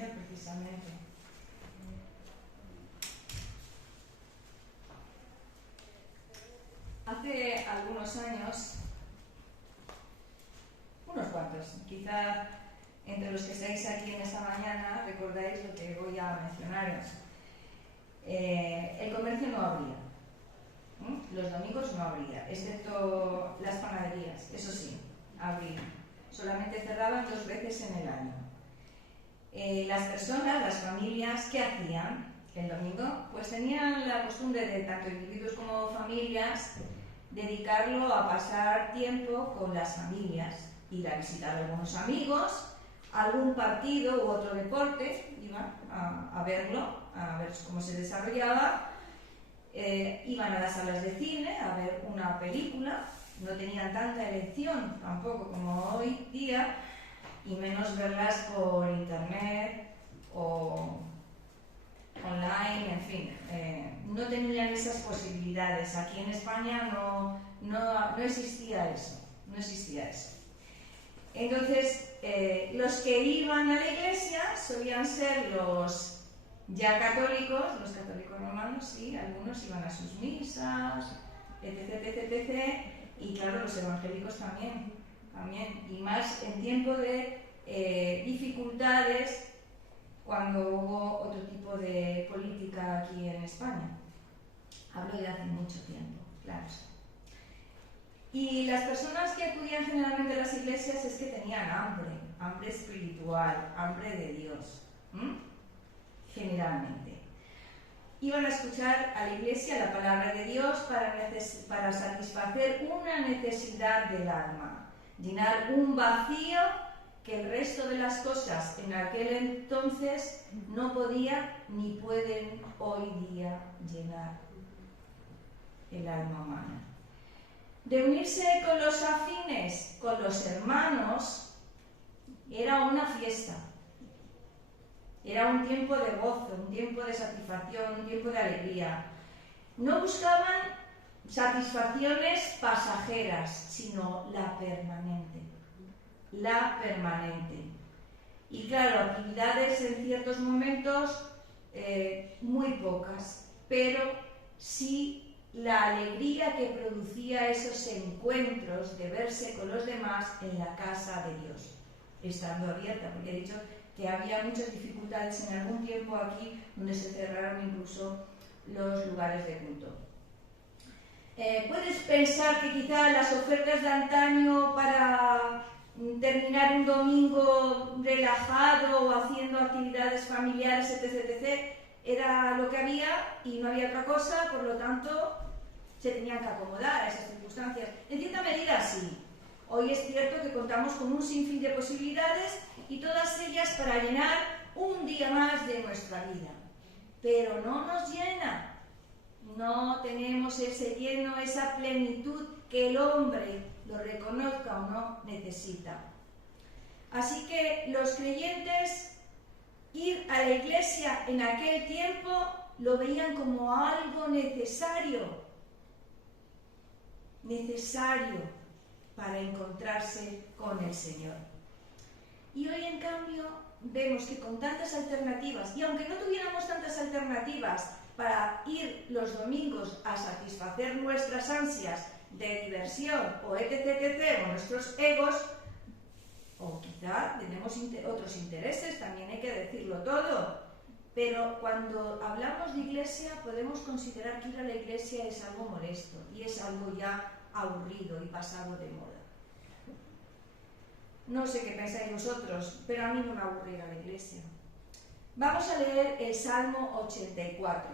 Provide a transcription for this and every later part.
Señor precisamente. Hace algunos años, unos cuantos, quizá entre los que estáis aquí en esta mañana recordáis lo que voy a mencionaros. El comercio no abría, los domingos no abría, excepto las panaderías, eso sí, abrían. Solamente cerraban 2 veces en el año. Las personas, las familias, ¿qué hacían el domingo? Pues tenían la costumbre de, tanto individuos como familias, dedicarlo a pasar tiempo con las familias, ir a visitar a algunos amigos, algún partido u otro deporte, iban a verlo, a ver cómo se desarrollaba, iban a las salas de cine a ver una película, no tenían tanta elección tampoco como hoy día, y menos verlas por internet o online, en fin, no tenían esas posibilidades. Aquí en España no existía eso, no existía eso. Entonces, los que iban a la iglesia solían ser los ya católicos, los católicos romanos, sí, algunos iban a sus misas, etc. Y claro, los evangélicos también, y más en tiempo de dificultades, cuando hubo otro tipo de política aquí en España. Hablo de hace mucho tiempo, claro. Y las personas que acudían generalmente a las iglesias es que tenían hambre espiritual, hambre de Dios, generalmente. Iban a escuchar a la iglesia la palabra de Dios para satisfacer una necesidad del alma, llenar un vacío que el resto de las cosas en aquel entonces no podía ni pueden hoy día llenar el alma humana. Reunirse con los afines, con los hermanos, era una fiesta. Era un tiempo de gozo, un tiempo de satisfacción, un tiempo de alegría. No buscaban satisfacciones pasajeras, sino la permanente. La permanente. Y claro, actividades en ciertos momentos muy pocas, pero sí la alegría que producía esos encuentros de verse con los demás en la casa de Dios, estando abierta, porque he dicho que había muchas dificultades en algún tiempo aquí donde se cerraron incluso los lugares de culto. Puedes pensar que quizá las ofertas de antaño para terminar un domingo relajado o haciendo actividades familiares, etc., era lo que había y no había otra cosa, por lo tanto se tenían que acomodar a esas circunstancias. En cierta medida sí. Hoy es cierto que contamos con un sinfín de posibilidades y todas ellas para llenar un día más de nuestra vida. Pero no nos llena. No tenemos ese lleno, esa plenitud que el hombre, lo reconozca o no, necesita. Así que los creyentes, ir a la iglesia en aquel tiempo lo veían como algo necesario para encontrarse con el Señor. Y hoy, en cambio, vemos que con tantas alternativas, y aunque no tuviéramos tantas alternativas para ir los domingos a satisfacer nuestras ansias de diversión o etc., o nuestros egos, o quizá tenemos otros intereses, también hay que decirlo todo, pero cuando hablamos de iglesia podemos considerar que ir a la iglesia es algo molesto y es algo ya aburrido y pasado de moda. No sé qué pensáis vosotros, pero a mí no me aburre ir a la iglesia. Vamos a leer el Salmo 84.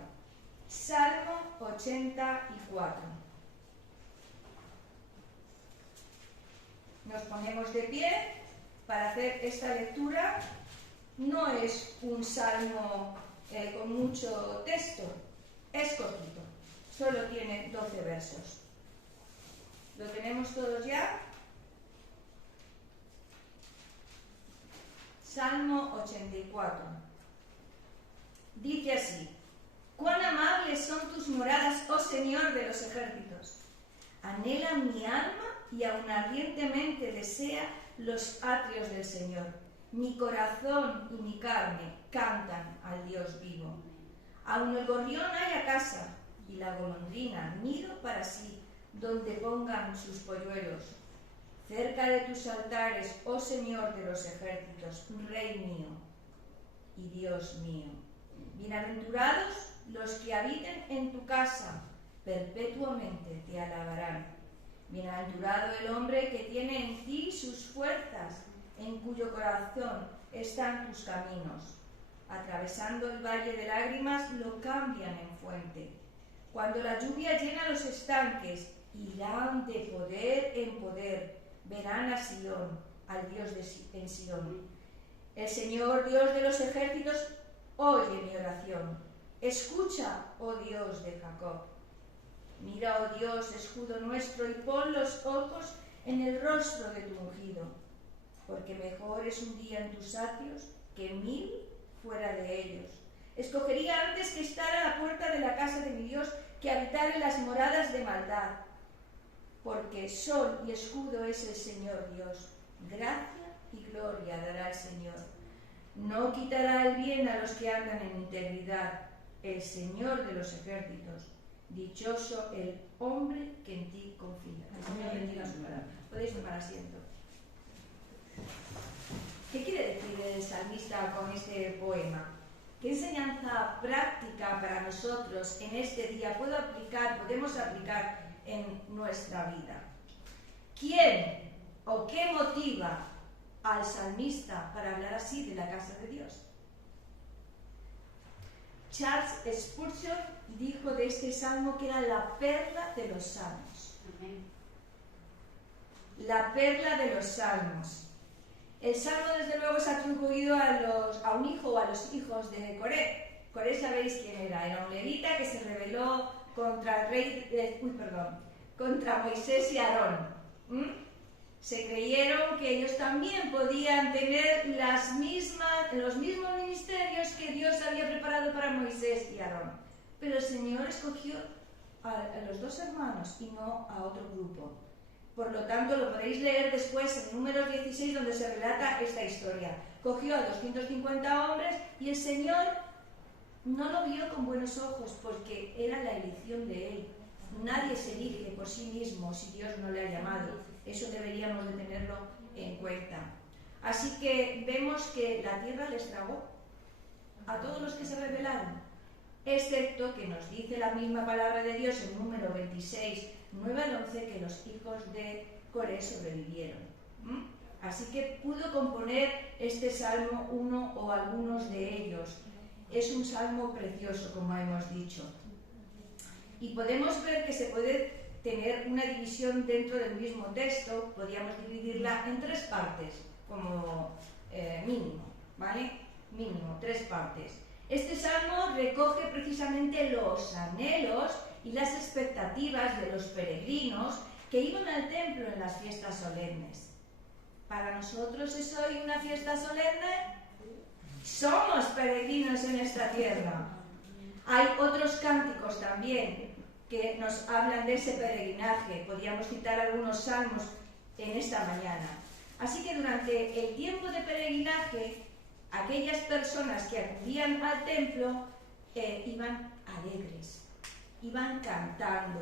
Salmo 84. Nos ponemos de pie para hacer esta lectura. No es un salmo con mucho texto, es cortito, solo tiene 12 versos. ¿Lo tenemos todos ya? Salmo 84. Dice así: cuán amables son tus moradas, oh Señor de los ejércitos. Anhela mi alma y aún ardientemente desea los atrios del Señor. Mi corazón y mi carne cantan al Dios vivo. Aun el gorrión haya casa y la golondrina nido para sí, donde pongan sus polluelos. Cerca de tus altares, oh Señor de los ejércitos, Rey mío y Dios mío. Bienaventurados los que habiten en tu casa, perpetuamente te alabarán. Bienaventurado el hombre que tiene en ti sus fuerzas, en cuyo corazón están tus caminos. Atravesando el valle de lágrimas, lo cambian en fuente. Cuando la lluvia llena los estanques, irán de poder en poder, verán a Sión, al Dios en Sión. El Señor, Dios de los ejércitos, oye mi oración. Escucha, oh Dios de Jacob. Mira, oh Dios, escudo nuestro, y pon los ojos en el rostro de tu ungido, porque mejor es un día en tus atrios que 1000 fuera de ellos. Escogería antes que estar a la puerta de la casa de mi Dios que habitar en las moradas de maldad, porque sol y escudo es el Señor Dios. Gracia y gloria dará el Señor. No quitará el bien a los que andan en integridad, el Señor de los ejércitos. Dichoso el hombre que en ti confía. El Señor bendiga su palabra. Podéis tomar asiento. ¿Qué quiere decir el salmista con este poema? ¿Qué enseñanza práctica para nosotros en este día podemos aplicar en nuestra vida? ¿Quién o qué motiva al salmista para hablar así de la casa de Dios? Charles Spurgeon dijo de este salmo que era la perla de los salmos. La perla de los salmos. El salmo, desde luego, es atribuido a un hijo o a los hijos de Coré. Coré, sabéis quién era. Era un levita que se rebeló contra contra Moisés y Aarón. Se creyeron que ellos también podían tener los mismos ministerios que Dios había preparado para Moisés y Aarón. Pero el Señor escogió a los dos hermanos y no a otro grupo. Por lo tanto, lo podéis leer después en Números 16, donde se relata esta historia. Cogió a 250 hombres y el Señor no lo vio con buenos ojos, porque era la elección de Él. Nadie se elige por sí mismo si Dios no le ha llamado. Eso deberíamos de tenerlo en cuenta. Así que vemos que la tierra les tragó a todos los que se rebelaron, excepto que nos dice la misma palabra de Dios en Número 26, 9 al 11, que los hijos de Coré sobrevivieron. Así que pudo componer este salmo uno o algunos de ellos. Es un salmo precioso, como hemos dicho. Y podemos ver que se puede tener una división dentro del mismo texto. Podríamos dividirla en 3 partes, como mínimo, ¿vale? Mínimo, 3 partes. Este salmo recoge precisamente los anhelos y las expectativas de los peregrinos que iban al templo en las fiestas solemnes. ¿Para nosotros es hoy una fiesta solemne? Somos peregrinos en esta tierra. Hay otros cánticos también que nos hablan de ese peregrinaje. Podríamos citar algunos salmos en esta mañana. Así que durante el tiempo de peregrinaje, aquellas personas que acudían al templo iban alegres, iban cantando,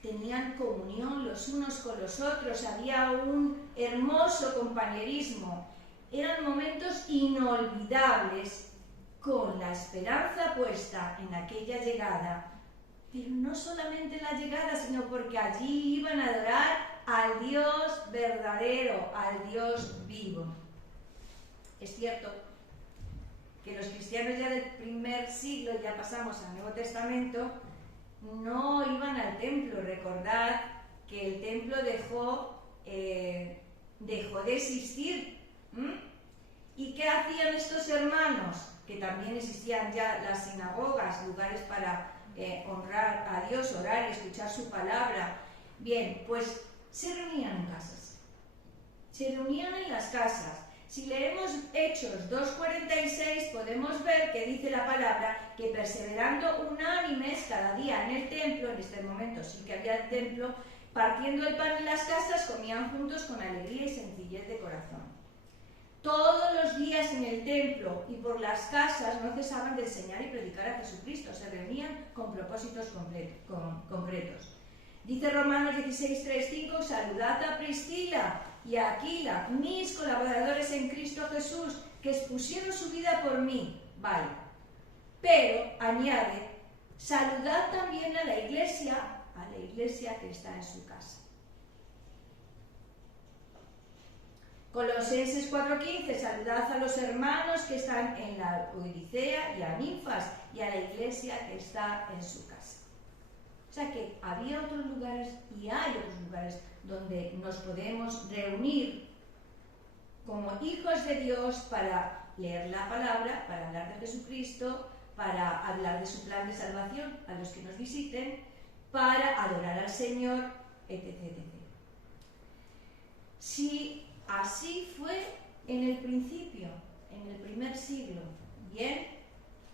tenían comunión los unos con los otros, había un hermoso compañerismo. Eran momentos inolvidables, con la esperanza puesta en aquella llegada. Pero no solamente la llegada, sino porque allí iban a adorar al Dios verdadero, al Dios vivo. Es cierto que los cristianos ya del primer siglo, ya pasamos al Nuevo Testamento, no iban al templo. Recordad que el templo dejó de existir. ¿Y qué hacían estos hermanos? Que también existían ya las sinagogas, lugares para honrar a Dios, orar y escuchar su palabra. Bien, pues se reunían en casas. Se reunían en las casas. Si leemos Hechos 2:46, podemos ver que dice la palabra que perseverando unánimes cada día en el templo, en este momento sí que había el templo, partiendo el pan en las casas, comían juntos con alegría y sencillez de corazón. Todos los días en el templo y por las casas no cesaban de enseñar y predicar a Jesucristo, se reunían con propósitos concretos. Dice Romanos 16, 3, 5, saludad a Priscila y a Aquila, mis colaboradores en Cristo Jesús, que expusieron su vida por mí. Vale. Pero, añade, saludad también a la iglesia que está en su casa. Colosenses 4:15, saludad a los hermanos que están en la Odisea y a Ninfas y a la iglesia que está en su casa. O sea que había otros lugares y hay otros lugares donde nos podemos reunir como hijos de Dios para leer la palabra, para hablar de Jesucristo, para hablar de su plan de salvación a los que nos visiten, para adorar al Señor, etc. etc. Si así fue en el principio, en el primer siglo, bien,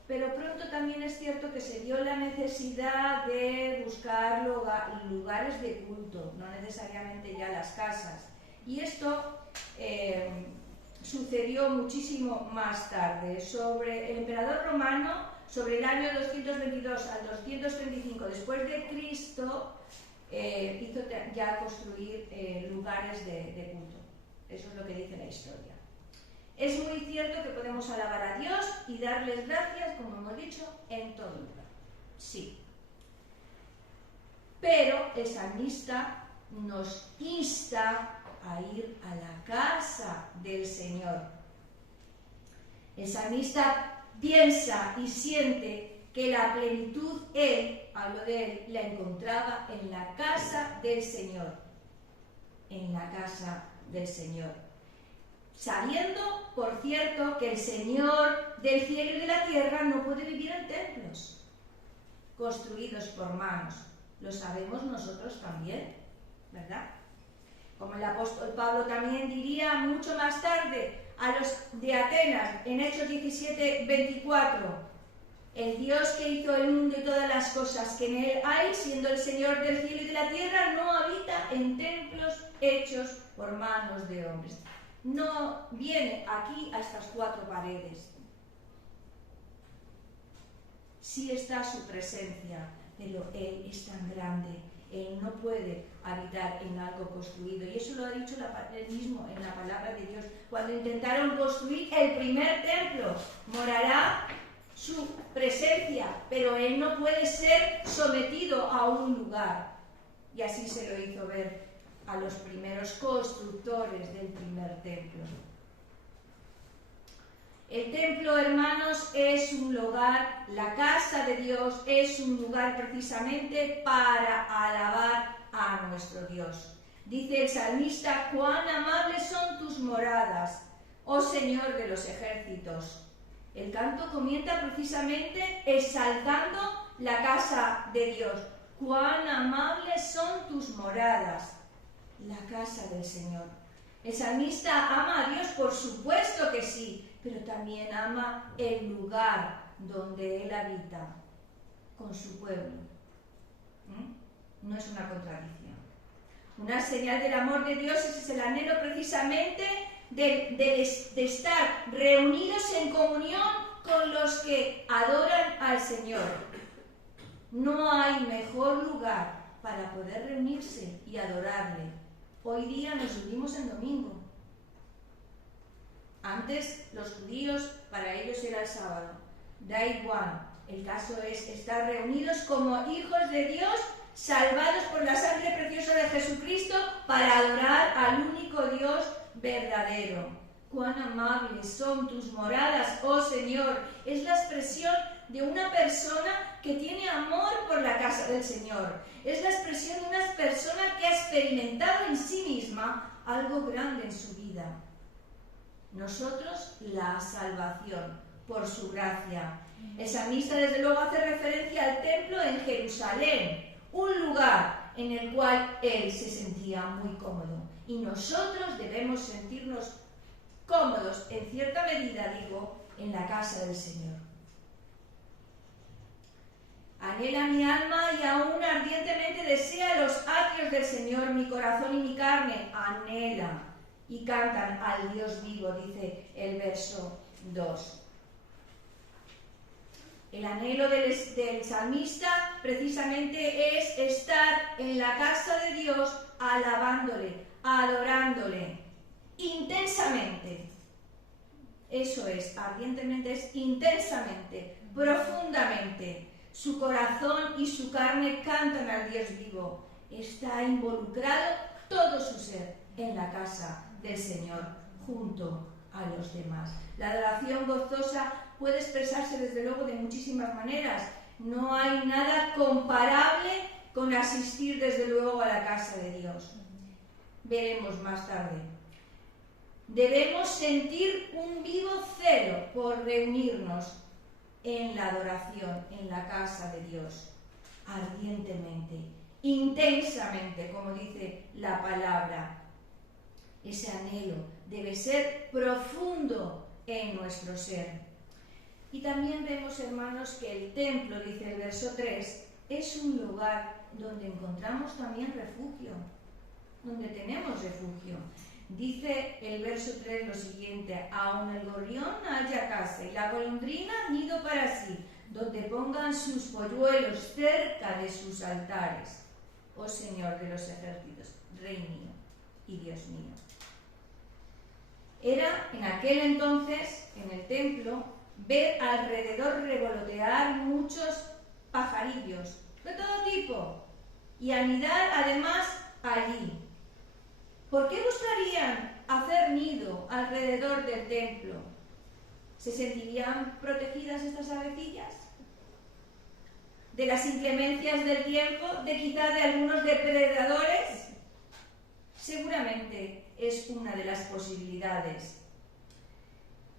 pero pronto también es cierto que se dio la necesidad de buscar lugares de culto, no necesariamente ya las casas. Y esto sucedió muchísimo más tarde. Sobre el emperador romano, sobre el año 222 al 235 después de Cristo, hizo ya construir lugares de culto. Eso es lo que dice la historia. Es muy cierto que podemos alabar a Dios y darles gracias, como hemos dicho, en todo lugar. Sí. Pero el salmista nos insta a ir a la casa del Señor. El salmista piensa y siente que la plenitud hablo de él, la encontraba en la casa del Señor. En la casa del Señor. Sabiendo, por cierto, que el Señor del cielo y de la tierra no puede vivir en templos construidos por manos. Lo sabemos nosotros también, ¿verdad? Como el apóstol Pablo también diría mucho más tarde a los de Atenas, en Hechos 17, 24, el Dios que hizo el mundo y todas las cosas que en él hay, siendo el Señor del cielo y de la tierra, no habita en templos hechos por manos de hombres. No viene aquí a estas cuatro paredes. Sí está su presencia, pero Él es tan grande, Él no puede habitar en algo construido. Y eso lo ha dicho Él mismo en la palabra de Dios. Cuando intentaron construir el primer templo, morará su presencia, pero Él no puede ser sometido a un lugar. Y así se lo hizo ver a los primeros constructores del primer templo. El templo, hermanos, es un lugar, la casa de Dios es un lugar precisamente para alabar a nuestro Dios. Dice el salmista, cuán amables son tus moradas, oh Señor de los ejércitos. El canto comienza precisamente exaltando la casa de Dios. Cuán amables son tus moradas, la casa del Señor. El salmista ama a Dios, por supuesto que sí, pero también ama el lugar donde Él habita, con su pueblo. No es una contradicción. Una señal del amor de Dios es el anhelo precisamente de estar reunidos en comunión con los que adoran al Señor. No hay mejor lugar para poder reunirse y adorarle. Hoy día nos reunimos en domingo. Antes los judíos, para ellos era el sábado. Da igual. El caso es estar reunidos como hijos de Dios, salvados por la sangre preciosa de Jesucristo, para adorar al único Dios verdadero. Cuán amables son tus moradas, oh Señor. Es la expresión de una persona que tiene amor por la casa del Señor. Es la expresión de una persona que ha experimentado en sí misma algo grande en su vida. Nosotros, la salvación por su gracia. El salmista desde luego hace referencia al templo en Jerusalén, un lugar en el cual él se sentía muy cómodo. Y nosotros debemos sentirnos cómodos, en cierta medida, digo, en la casa del Señor. Anhela mi alma y aún ardientemente desea los atrios del Señor, mi corazón y mi carne anhela. y cantan al Dios vivo, dice el verso 2. El anhelo del salmista precisamente es estar en la casa de Dios alabándole, adorándole, intensamente. Eso es, ardientemente es intensamente, profundamente. Su corazón y su carne cantan al Dios vivo. Está involucrado todo su ser en la casa del Señor, junto a los demás. La adoración gozosa puede expresarse desde luego de muchísimas maneras. No hay nada comparable con asistir desde luego a la casa de Dios. Veremos más tarde. Debemos sentir un vivo celo por reunirnos en la adoración, en la casa de Dios, ardientemente, intensamente, como dice la palabra. Ese anhelo debe ser profundo en nuestro ser. Y también vemos, hermanos, que el templo, dice el verso 3, es un lugar donde encontramos también refugio, donde tenemos refugio. Dice el verso 3 lo siguiente: aun el gorrión haya casa y la golondrina nido para sí, donde pongan sus polluelos cerca de sus altares. Oh Señor de los ejércitos, Rey mío y Dios mío. Era en aquel entonces, en el templo, ver alrededor revolotear muchos pajarillos de todo tipo y anidar además allí. ¿Por qué buscarían hacer nido alrededor del templo? ¿Se sentirían protegidas estas avecillas de las inclemencias del tiempo, de quizá de algunos depredadores? Seguramente es una de las posibilidades.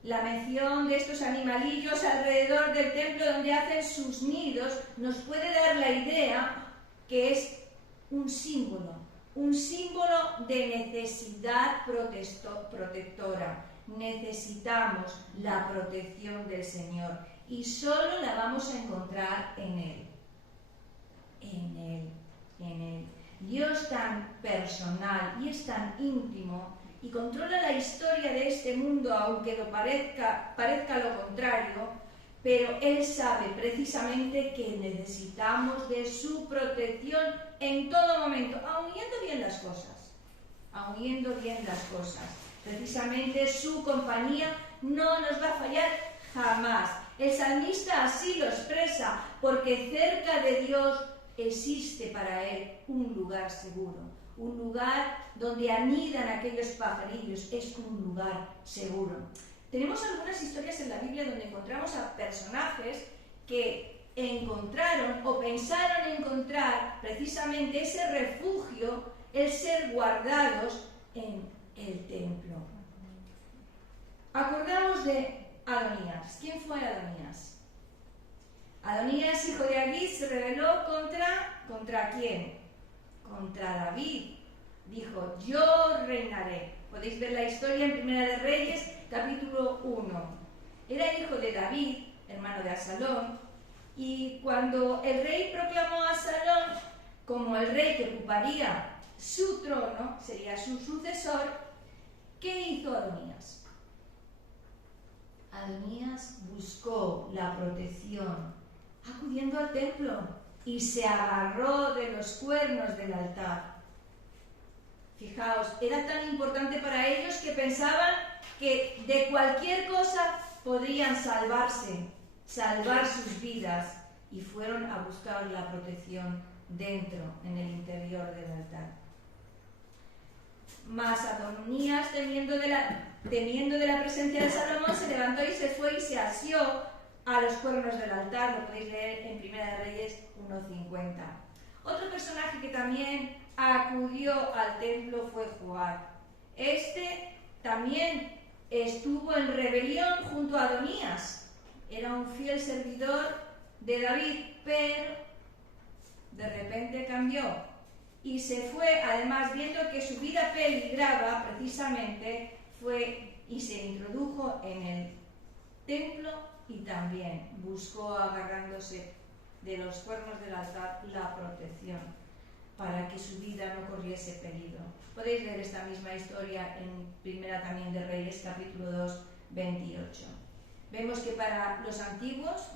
La mención de estos animalillos alrededor del templo donde hacen sus nidos nos puede dar la idea que es un símbolo de necesidad protectora. Necesitamos la protección del Señor y solo la vamos a encontrar en Él. En Él. Dios tan personal y es tan íntimo y controla la historia de este mundo, aunque parezca lo contrario, pero Él sabe precisamente que necesitamos de su protección en todo momento, aun yendo bien las cosas. Precisamente su compañía no nos va a fallar jamás. El salmista así lo expresa, porque cerca de Dios existe para él un lugar seguro, un lugar donde anidan aquellos pajarillos, es un lugar seguro. Tenemos algunas historias en la Biblia donde encontramos a personajes que encontraron o pensaron encontrar precisamente ese refugio, el ser guardados en el templo. Acordamos de Adonías. ¿Quién fue Adonías? Adonías, hijo de Agit, se rebeló ¿contra quién? Contra David. Dijo: yo reinaré. Podéis ver la historia en Primera de Reyes, capítulo 1. Era hijo de David, hermano de Absalón, y cuando el rey proclamó a Absalón como el rey que ocuparía su trono, sería su sucesor, ¿qué hizo Adonías? Adonías buscó la protección acudiendo al templo y se agarró de los cuernos del altar. Fijaos, era tan importante para ellos que pensaban que de cualquier cosa podrían salvar sus vidas, y fueron a buscar la protección dentro, en el interior del altar. Mas Adonías, temiendo de la presencia de Salomón, se levantó y se fue y se asió a los cuernos del altar. Lo podéis leer en Primera de Reyes 1:50. Otro personaje que también acudió al templo fue Joab. Este también estuvo en rebelión junto a Adonías. Era un fiel servidor de David, pero de repente cambió y se fue, además viendo que su vida peligraba, precisamente fue y se introdujo en el templo y también buscó, agarrándose de los cuernos del altar, la protección. para que su vida no corriese peligro. Podéis leer esta misma historia en Primera también de Reyes, capítulo 2, 28. Vemos que para los antiguos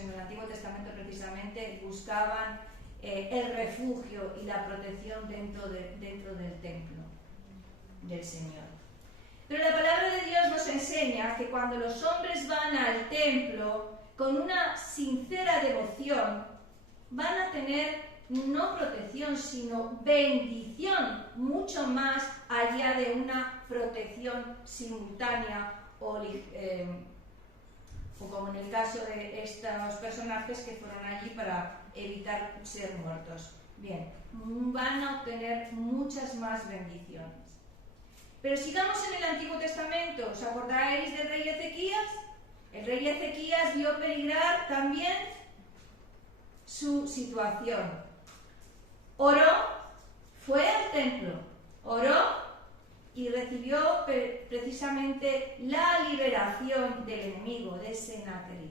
en el Antiguo Testamento precisamente buscaban el refugio y la protección dentro del templo del Señor. Pero la palabra de Dios nos enseña que cuando los hombres van al templo con una sincera devoción, van a tener no protección, sino bendición, mucho más allá de una protección simultánea o como en el caso de estos personajes que fueron allí para evitar ser muertos. Bien, van a obtener muchas más bendiciones. Pero sigamos en el Antiguo Testamento. ¿Os acordáis del rey Ezequías? El rey Ezequías vio peligrar también su situación. Oró, fue al templo, oró y recibió precisamente la liberación del enemigo, de Sennacherib.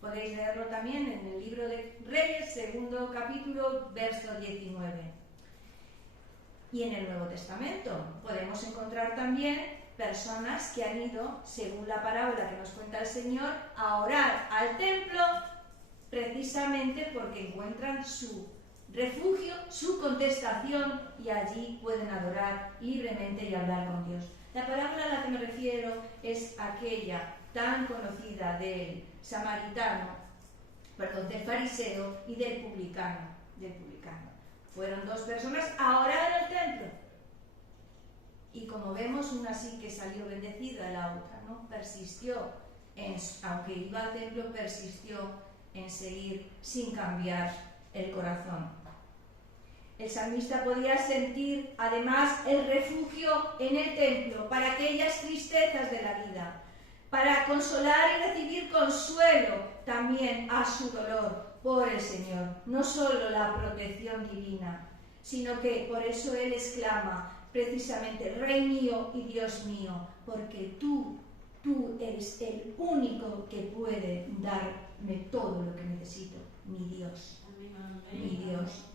Podéis leerlo también en el libro de Reyes, 2 capítulo, verso 19. Y en el Nuevo Testamento podemos encontrar también personas que han ido, según la parábola que nos cuenta el Señor, a orar al templo precisamente porque encuentran su refugio, su contestación, y allí pueden adorar libremente y hablar con Dios. La parábola a la que me refiero es aquella tan conocida del del fariseo y del publicano. Fueron dos personas a orar al templo. Y como vemos, una sí que salió bendecida, la otra no, persistió, aunque iba al templo, persistió en seguir sin cambiar el corazón. El salmista podía sentir además el refugio en el templo para aquellas tristezas de la vida, para consolar y recibir consuelo también a su dolor por el Señor. No solo la protección divina, sino que por eso Él exclama precisamente: Rey mío y Dios mío, porque tú eres el único que puede darme todo lo que necesito, mi Dios, mi Dios.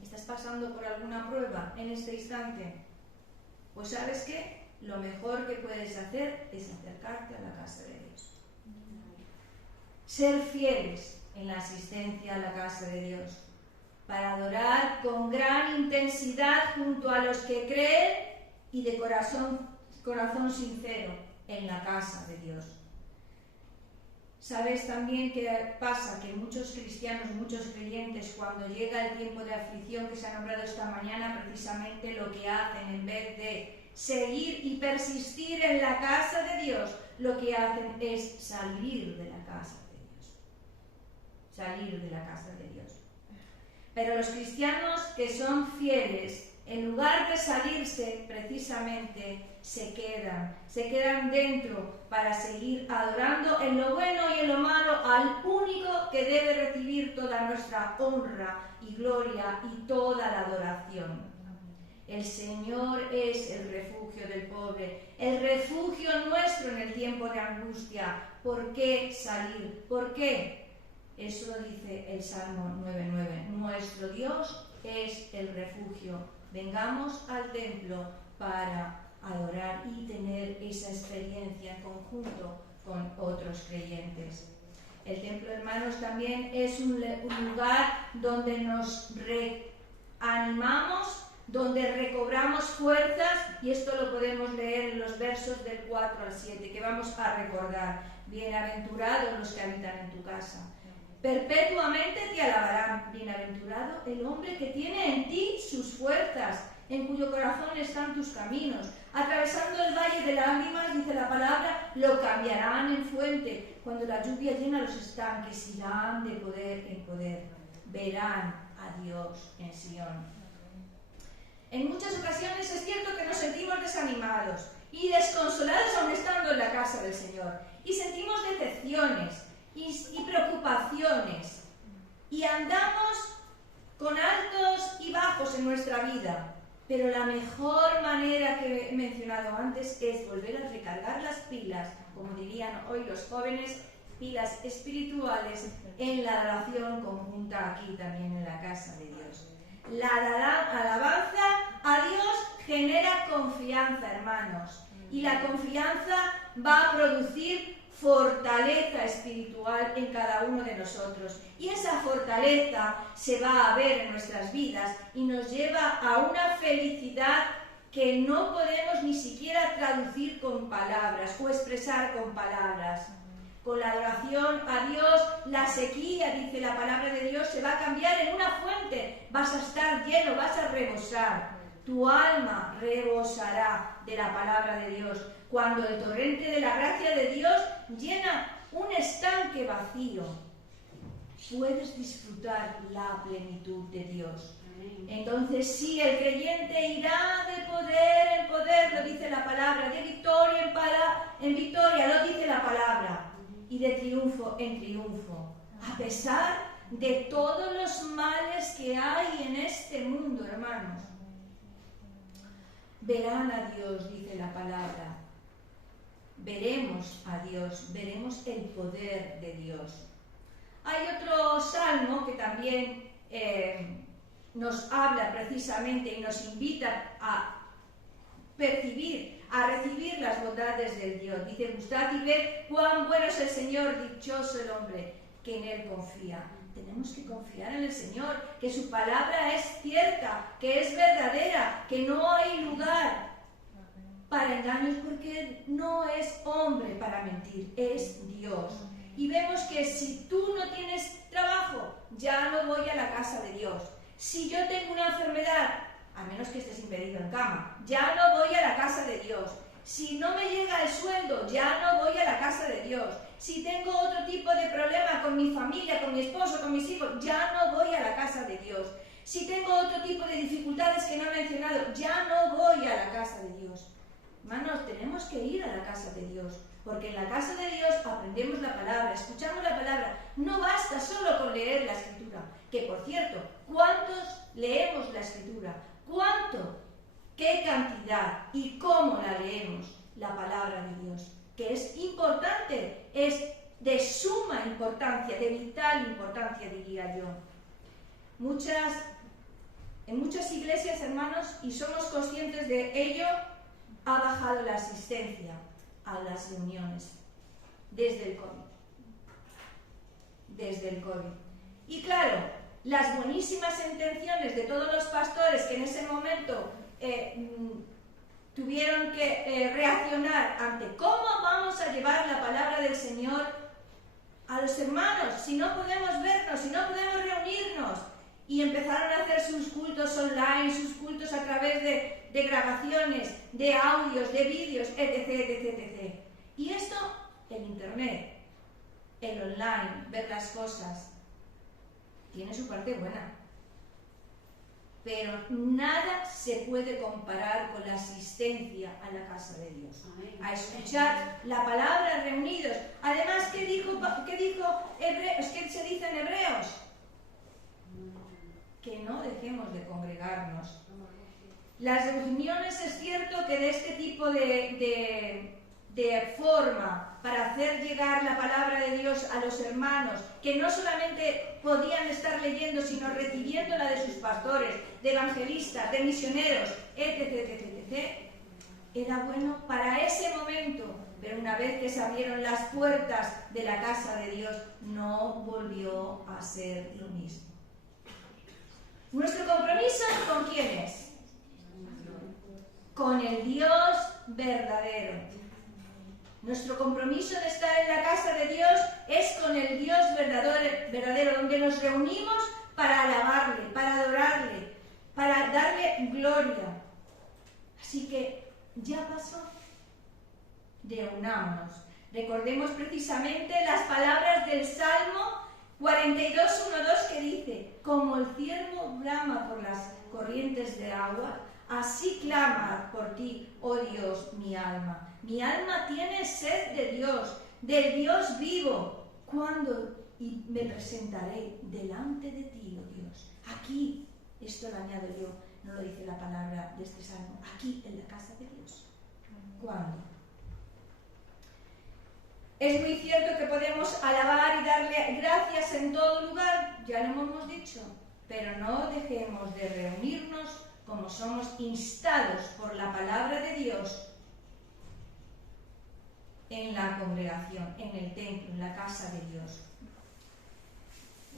¿Estás pasando por alguna prueba en este instante? Pues ¿sabes qué? Lo mejor que puedes hacer es acercarte a la casa de Dios. Ser fieles en la asistencia a la casa de Dios, para adorar con gran intensidad junto a los que creen y de corazón sincero en la casa de Dios. ¿Sabes también qué pasa? Que muchos cristianos, muchos creyentes, cuando llega el tiempo de aflicción que se ha nombrado esta mañana, precisamente lo que hacen, en vez de seguir y persistir en la casa de Dios, lo que hacen es salir de la casa de Dios. Salir de la casa de Dios. Pero los cristianos que son fieles, en lugar de salirse, precisamente se quedan dentro para seguir adorando en lo bueno y en lo malo al único que debe recibir toda nuestra honra y gloria y toda la adoración. El Señor es el refugio del pobre, el refugio nuestro en el tiempo de angustia. ¿Por qué salir? ¿Por qué? Eso lo dice el Salmo 9:9. Nuestro Dios es el refugio. Vengamos al templo para adorar y tener esa experiencia en conjunto con otros creyentes. El templo, hermanos, también es un lugar donde nos reanimamos, donde recobramos fuerzas, y esto lo podemos leer en los versos del 4 al 7, que vamos a recordar. Bienaventurados los que habitan en tu casa. Perpetuamente te alabarán. Bienaventurado el hombre que tiene en ti sus fuerzas, en cuyo corazón están tus caminos. Atravesando el valle de lágrimas, dice la palabra, lo cambiarán en fuente. Cuando la lluvia llena los estanques, irán de poder en poder. Verán a Dios en Sión. En muchas ocasiones es cierto que nos sentimos desanimados y desconsolados aun estando en la casa del Señor. Y sentimos decepciones y preocupaciones. Y andamos con altos y bajos en nuestra vida. Pero la mejor manera que he mencionado antes es volver a recargar las pilas, como dirían hoy los jóvenes, pilas espirituales en la adoración conjunta aquí también en la casa de Dios. La alabanza a Dios genera confianza, hermanos, y la confianza va a producir fortaleza espiritual en cada uno de nosotros. Y esa fortaleza se va a ver en nuestras vidas y nos lleva a una felicidad que no podemos ni siquiera traducir con palabras o expresar con palabras. Con la adoración a Dios, la sequía, dice la palabra de Dios, se va a cambiar en una fuente. Vas a estar lleno, vas a rebosar. Tu alma rebosará de la palabra de Dios. Cuando el torrente de la gracia de Dios llena un estanque vacío, puedes disfrutar la plenitud de Dios. Entonces sí, el creyente irá de poder en poder, lo dice la palabra, de victoria en victoria, lo dice la palabra, y de triunfo en triunfo, a pesar de todos los males que hay en este mundo, hermanos. Verán a Dios, dice la palabra. Veremos a Dios, veremos el poder de Dios. Hay otro salmo que también nos habla precisamente y nos invita a percibir, a recibir las bondades del Dios. Dice: gustad y ved cuán bueno es el Señor, dichoso el hombre que en Él confía. Tenemos que confiar en el Señor, que su palabra es cierta, que es verdadera, que no hay lugar para engaños, porque no es hombre para mentir, es Dios. Y vemos que si tú no tienes trabajo, ya no voy a la casa de Dios. Si yo tengo una enfermedad, a menos que estés impedido en cama, ya no voy a la casa de Dios. Si no me llega el sueldo, ya no voy a la casa de Dios. Si tengo otro tipo de problema con mi familia, con mi esposo, con mis hijos, ya no voy a la casa de Dios. Si tengo otro tipo de dificultades que no he mencionado, ya no voy a la casa de Dios. Hermanos, tenemos que ir a la casa de Dios, porque en la casa de Dios aprendemos la palabra, escuchamos la palabra. No basta solo con leer la Escritura, que por cierto, ¿cuántos leemos la Escritura? ¿Cuánto? ¿Qué cantidad? ¿Y cómo la leemos? La palabra de Dios, que es importante, es de suma importancia, de vital importancia, diría yo. En muchas iglesias, hermanos, y somos conscientes de ello, ha bajado la asistencia a las reuniones desde el COVID. Y claro, las buenísimas intenciones de todos los pastores que en ese momento tuvieron que reaccionar ante cómo vamos a llevar la palabra del Señor a los hermanos, si no podemos vernos, si no podemos reunirnos. Y empezaron a hacer sus cultos online, sus cultos a través de grabaciones, de audios, de vídeos, etc. Y esto, el internet, el online, ver las cosas, tiene su parte buena. Pero nada se puede comparar con la asistencia a la casa de Dios, a escuchar la palabra reunidos. Además, ¿qué dijo Hebreos? ¿Qué se dice en Hebreos? Que no dejemos de congregarnos. Las reuniones, es cierto que de este tipo de forma para hacer llegar la palabra de Dios a los hermanos, que no solamente podían estar leyendo, sino recibiéndola de sus pastores, de evangelistas, de misioneros, etc. Era bueno para ese momento, pero una vez que se abrieron las puertas de la casa de Dios, no volvió a ser lo mismo. ¿Nuestro compromiso con quién es? Con el Dios verdadero. Nuestro compromiso de estar en la casa de Dios es con el Dios verdadero, donde nos reunimos para alabarle, para adorarle, para darle gloria. Así que ya pasó. Reunámonos. Recordemos precisamente las palabras del Salmo 42:1-2 que dice: como el ciervo brama por las corrientes de agua, así clama por ti, oh Dios, mi alma. Mi alma tiene sed de Dios, del Dios vivo. ¿Cuándo me presentaré delante de ti, oh Dios? Aquí, esto lo añado yo, no lo dice la palabra de este salmo, aquí en la casa de Dios. ¿Cuándo? Es muy cierto que podemos alabar y darle gracias en todo lugar, ya lo hemos dicho, pero no dejemos de reunirnos como somos instados por la palabra de Dios en la congregación, en el templo, en la casa de Dios.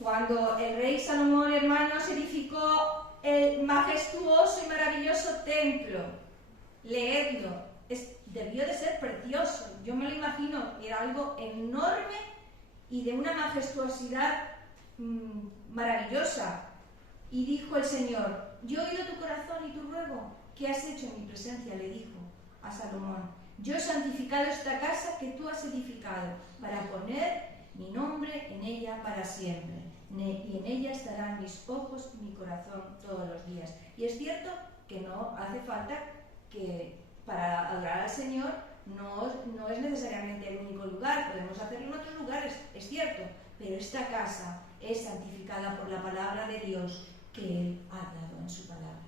Cuando el rey Salomón, hermanos, edificó el majestuoso y maravilloso templo, leedlo, debió de ser precioso. Yo me lo imagino, era algo enorme y de una majestuosidad maravillosa. Y dijo el Señor: yo he oído tu corazón y tu ruego. ¿Qué has hecho en mi presencia?, le dijo a Salomón. Yo he santificado esta casa que tú has edificado para poner mi nombre en ella para siempre. Y en ella estarán mis ojos y mi corazón todos los días. Y es cierto que no hace falta que para adorar al Señor no es necesariamente el único lugar, podemos hacerlo en otros lugares, es cierto, pero esta casa es santificada por la palabra de Dios que Él ha dado en su palabra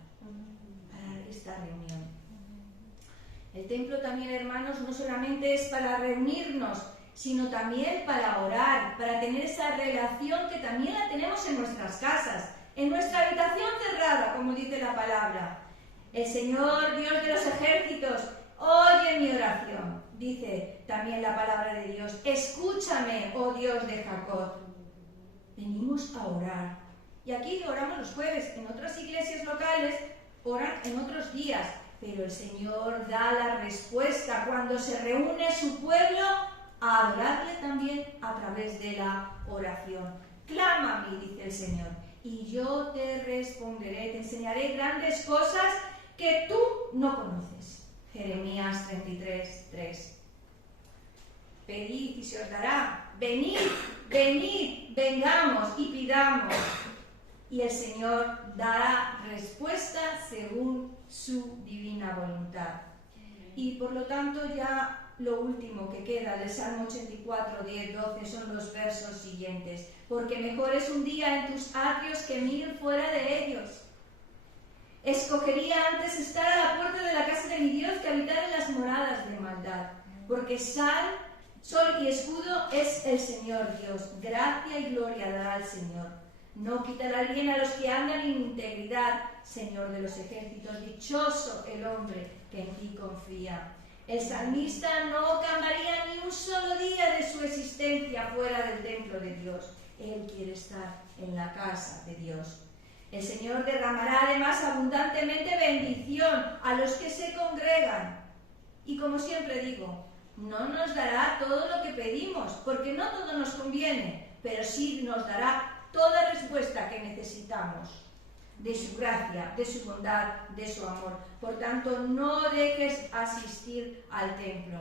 para esta reunión. El templo también, hermanos, no solamente es para reunirnos, sino también para orar, para tener esa relación que también la tenemos en nuestras casas, en nuestra habitación cerrada, como dice la palabra. El Señor, Dios de los ejércitos, oye mi oración, dice también la palabra de Dios. Escúchame, oh Dios de Jacob. Venimos a orar. Y aquí oramos los jueves, en otras iglesias locales oran en otros días, pero el Señor da la respuesta cuando se reúne su pueblo a adorarle también a través de la oración. Clama a mí, dice el Señor, y yo te responderé, te enseñaré grandes cosas que tú no conoces. Jeremías 33:3. Pedid y se os dará. Venid, venid, vengamos y pidamos. Y el Señor dará respuesta según su divina voluntad. Y por lo tanto ya lo último que queda del Salmo 84, 10, 12 son los versos siguientes. Porque mejor es un día en tus atrios que 1000 fuera de ellos. Escogería antes estar a la puerta de la casa de mi Dios que habitar en las moradas de maldad. Porque sol y escudo es el Señor Dios. Gracia y gloria dará al Señor. No quitará el bien a los que andan en integridad, Señor de los ejércitos. Dichoso el hombre que en ti confía. El salmista no cambiaría ni un solo día de su existencia fuera del templo de Dios. Él quiere estar en la casa de Dios. El Señor derramará además abundantemente bendición a los que se congregan. Y como siempre digo, no nos dará todo lo que pedimos, porque no todo nos conviene, pero sí nos dará toda respuesta que necesitamos de su gracia, de su bondad, de su amor. Por tanto, no dejes asistir al templo.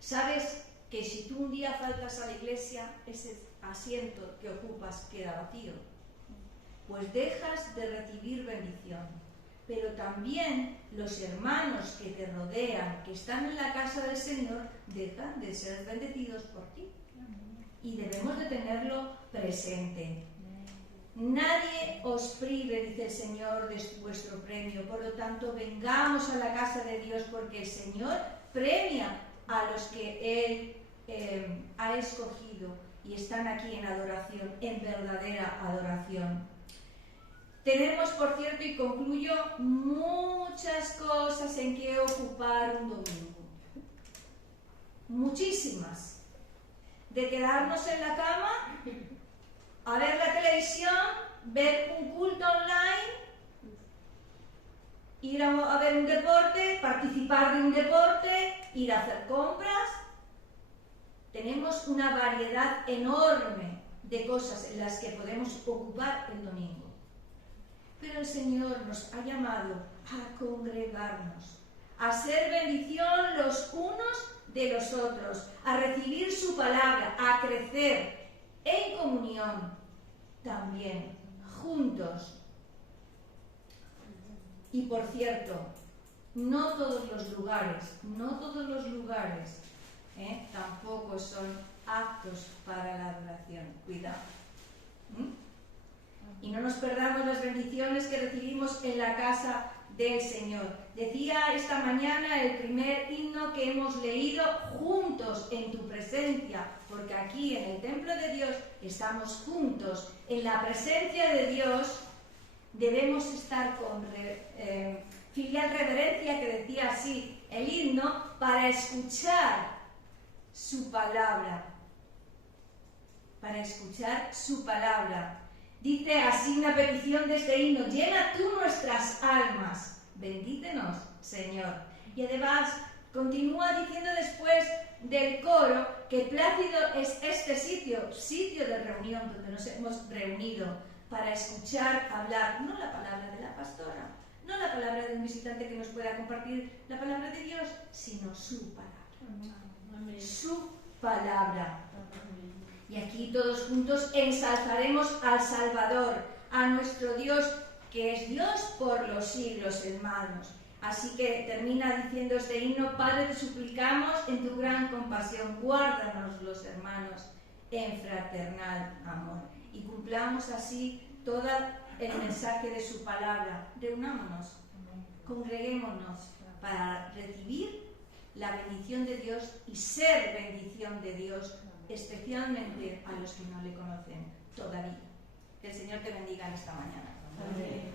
¿Sabes que si tú un día faltas a la iglesia, ese asiento que ocupas queda vacío? Pues dejas de recibir bendición. Pero también los hermanos que te rodean, que están en la casa del Señor, dejan de ser bendecidos por ti. Y debemos de tenerlo presente. Nadie os prive, dice el Señor, de vuestro premio. Por lo tanto, vengamos a la casa de Dios, porque el Señor premia a los que Él ha escogido y están aquí en adoración, en verdadera adoración. Tenemos, por cierto, y concluyo, muchas cosas en que ocupar un domingo. Muchísimas. De quedarnos en la cama, a ver la televisión, ver un culto online, ir a ver un deporte, participar de un deporte, ir a hacer compras. Tenemos una variedad enorme de cosas en las que podemos ocupar el domingo. Pero el Señor nos ha llamado a congregarnos, a ser bendición los unos de los otros, a recibir su palabra, a crecer en comunión también, juntos. Y por cierto, no todos los lugares tampoco son aptos para la adoración. Cuidado. Y no nos perdamos las bendiciones que recibimos en la casa del Señor. Decía esta mañana el primer himno que hemos leído, juntos en tu presencia, porque aquí en el templo de Dios estamos juntos. En la presencia de Dios debemos estar con filial reverencia, que decía así el himno, para escuchar su palabra. Para escuchar su palabra. Dice así una petición de este himno: llena tú nuestras almas, bendícenos, Señor. Y además continúa diciendo después del coro que plácido es este sitio de reunión donde nos hemos reunido para escuchar hablar, no la palabra de la pastora, no la palabra de un visitante que nos pueda compartir la palabra de Dios, sino su palabra. Amén. Su palabra. Y aquí todos juntos ensalzaremos al Salvador, a nuestro Dios, que es Dios por los siglos, hermanos. Así que termina diciendo este himno: Padre, te suplicamos en tu gran compasión, guárdanos los hermanos en fraternal amor. Y cumplamos así todo el mensaje de su palabra. Reunámonos, congreguémonos para recibir la bendición de Dios y ser bendición de Dios, especialmente a los que no le conocen todavía. Que el Señor te bendiga en esta mañana. Amén.